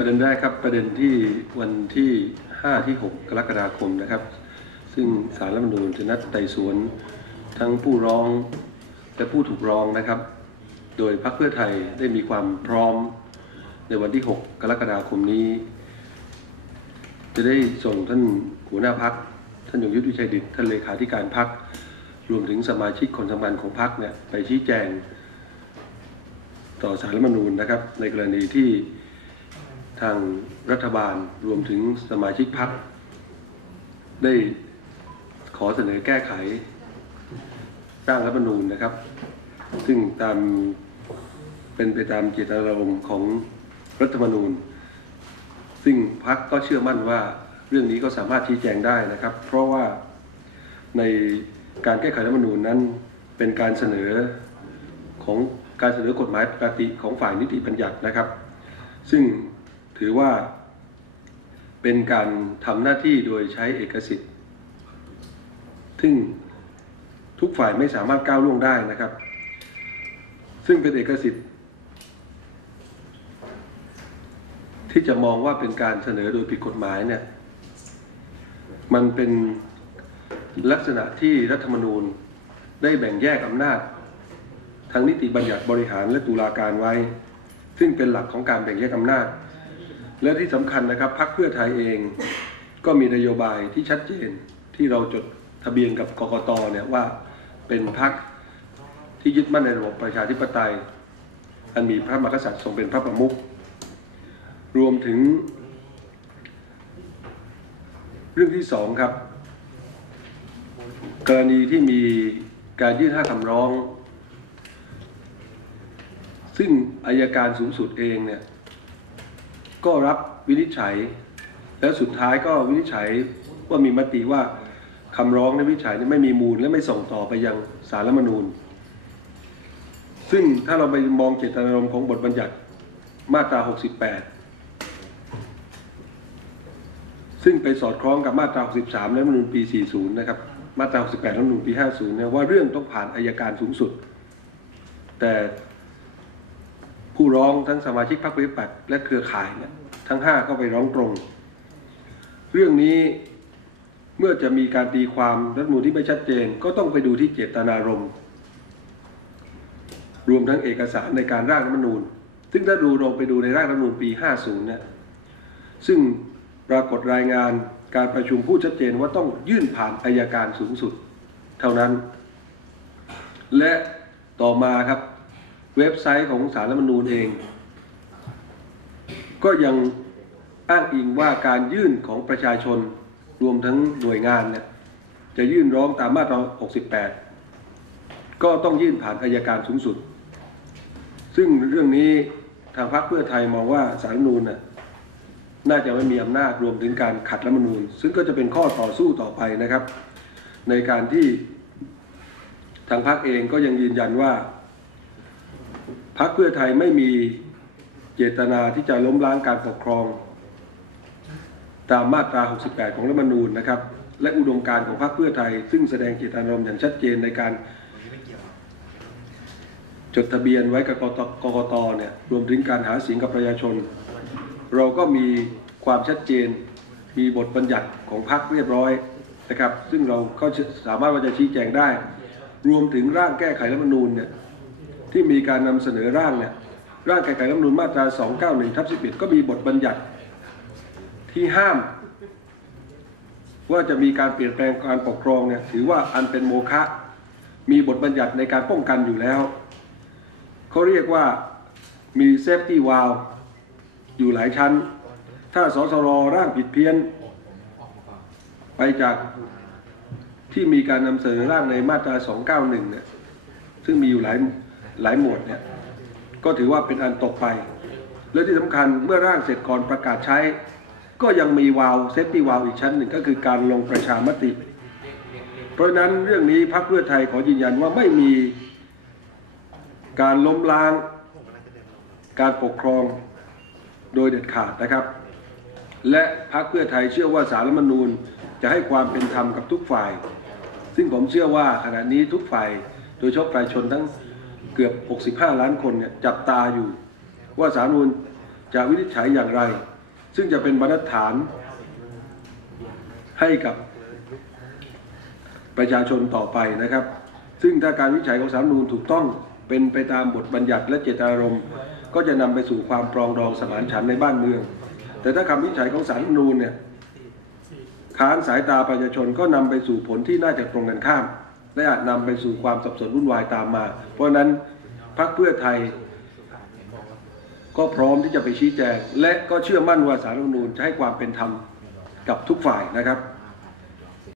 ประเด็นแรกครับประเด็นที่วันที่ 5 ที่ 6 กรกฎาคมนะครับ ซึ่งสารรัฐธรรมนูญจะนัดไต่สวนทั้งผู้ร้องและผู้ถูกร้องนะครับ โดยพรรคเพื่อไทยได้มีความพร้อมในวันที่ 6 กรกฎาคมนี้ จะได้ส่งท่านหัวหน้าพักท่านยงยุทธวิชัยดิตท่านเลขาธิการพักรวมถึงสมาชิกคนสำคัญของพักเนี่ยไปชี้แจง ต่อสารรัฐธรรมนูญนะครับ ในกรณีที่ ทางรัฐบาลรวมถึงสมาชิกพักได้ขอเสนอแก้ไขร่างรัฐธรรมนูญนะครับ ซึ่งตามเป็นไปตามเจตนารมณ์ของรัฐธรรมนูญ ซึ่งพักก็เชื่อมั่นว่าเรื่องนี้ก็สามารถชี้แจงได้นะครับ เพราะว่าในการแก้ไขรัฐธรรมนูญนั้นเป็นการเสนอของการเสนอกฎหมายปกติของฝ่ายนิติบัญญัตินะครับ ซึ่ง ถือว่า เป็นการทำหน้าที่โดยใช้เอกสิทธิ์ ซึ่งทุกฝ่ายไม่สามารถก้าวล่วงได้นะครับ ซึ่งเป็นเอกสิทธิ์ ที่จะมองว่าเป็นการเสนอโดยผิดกฎหมายเนี่ย มันเป็นลักษณะที่รัฐธรรมนูญได้แบ่งแยกอำนาจทางนิติบัญญัติบริหารและตุลาการไว้ ซึ่งเป็นหลักของการแบ่งแยกอำนาจ และที่สำคัญนะครับพรรคเพื่อไทยเองก็มีนโยบายที่ชัดเจนที่เราจดทะเบียนกับกกตเนี่ยว่าเป็นพรรคที่ยึดมั่นในระบบประชาธิปไตย อันมีพระมหากษัตริย์ทรงเป็นพระประมุขรวมถึง เรื่องที่สองครับ กรณีที่มีการยื่นห้าคำร้อง ซึ่งอายการสูงสุดเองเนี่ย ก็รับวินิจฉัย แล้วสุดท้ายก็วินิจฉัยว่ามีมติว่าคำร้องในวินิจฉัยนี้ไม่มีมูลและไม่ส่งต่อไปยังสารรัฐมนูญ ซึ่งถ้าเราไปมองเจตนารมณ์ของบทบัญญัติมาตรา 68 ซึ่งไปสอดคล้องกับมาตรา 63และรัฐมนูญปี 40 นะครับ มาตรา 68และรัฐมนูญปี 50เนี่ยว่าเรื่องต้องผ่านอายการสูงสุด แต่ ผู้ร้องทั้งสมาชิกพรรคประชาธิปัตย์และเครือข่ายเนี่ยทั้ง 5 ก็ไปร้องตรง เรื่องนี้เมื่อจะมีการตีความรัฐมนูญที่ไม่ชัดเจน ก็ต้องไปดูที่เจตนารมณ์รวมทั้งเอกสารในการร่างรัฐมนูญ ซึ่งถ้าดูลงไปดูในร่างรัฐมนูญปี 50เนี่ยซึ่งปรากฏรายงานการประชุมพูดชัดเจนว่าต้องยื่นผ่านอายการสูงสุด เท่านั้น และต่อมาครับ เว็บไซต์ของสารรัฐมนูญเอง ก็ยังอ้างอิงว่าการยื่นของประชาชนรวมทั้งหน่วยงานเนี่ยจะยื่นร้องตามมาตรา 68 ก็ต้องยื่นผ่านอายการสูงสุด ซึ่งเรื่องนี้ทางพรรคเพื่อไทยมองว่าสารรัฐมนูญน่ะน่าจะไม่มีอำนาจรวมถึงการขัดรัฐมนูญ ซึ่งก็จะเป็นข้อต่อสู้ต่อไปนะครับ ในการที่ทางพรรคเองก็ยังยืนยันว่า พรรคเพื่อไทยไม่มีเจตนาที่จะล้มล้างการปกครอง ตามมาตรา 68 ของรัฐธรรมนูญนะครับ และอุดมการของพรรคเพื่อไทย ซึ่งแสดงเจตนารมณ์อย่างชัดเจนในการ จดทะเบียนไว้กับกกกตเนี่ยรวมถึงการหาเสียงกับประชาชน เราก็มีความชัดเจนมีบทบัญญัติของพรรคเรียบร้อยนะครับ ซึ่งเราก็สามารถว่าจะชี้แจงได้ รวมถึงร่างแก้ไขรัฐธรรมนูญเนี่ย ที่มีการนำเสนอร่างเนี่ยร่างแก้ไขรัฐมนูญมาตรา 291ทับ11 ก็มีบทบัญญัติที่ห้าม ว่าจะมีการเปลี่ยนแปลงการปกครองเนี่ยถือว่าอันเป็นโมฆะมีบทบัญญัติในการป้องกันอยู่แล้ว เขาเรียกว่ามีเซฟตี้วาลอยู่หลายชั้น ถ้าสสรร่างผิดเพี้ยน ไปจากที่มีการนำเสนอร่างในมาตรา 291 เนี่ยซึ่งมีอยู่หลาย หลายหมวดเนี่ยก็ถือว่าเป็นอันตกไป และที่สำคัญเมื่อร่างเสร็จก่อนประกาศใช้ ก็ยังมีวาลเซฟตี้วาลอีกชั้นหนึ่งก็คือการลงประชามติ เพราะนั้นเรื่องนี้พรรคเพื่อไทยขอยืนยันว่าไม่มีการล้มล้างการปกครองโดยเด็ดขาดนะครับ และพรรคเพื่อไทยเชื่อว่าสารรัฐธรรมนูญจะให้ความเป็นธรรมกับทุกฝ่าย ซึ่งผมเชื่อว่าขณะนี้ทุกฝ่าย โดยเฉพาะประชาชนทั้ง เกือบ 65 ล้านคนเนี่ยจับตาอยู่ว่าสารนูญจะวินิจฉัยอย่างไร ซึ่งจะเป็นบรรทัดฐานให้กับประชาชนต่อไปนะครับ ซึ่งถ้าการวิจัยของสารนูญถูกต้องเป็นไปตามบทบัญญัติและเจตนารมณ์ ก็จะนำไปสู่ความปรองดองสมานฉันท์ในบ้านเมือง แต่ถ้าคำวิจัยของสารนูญเนี่ยค้านสายตาประชาชนก็นำไปสู่ผลที่น่าจะตรงกันข้าม และอาจนำไปสู่ความสับสนวุ่นวายตามมา เพราะฉะนั้นพรรคเพื่อไทย ก็พร้อมที่จะไปชี้แจง และก็เชื่อมั่นว่าสารรัฐธรรมนูญจะให้ความเป็นธรรมกับทุกฝ่ายนะครับ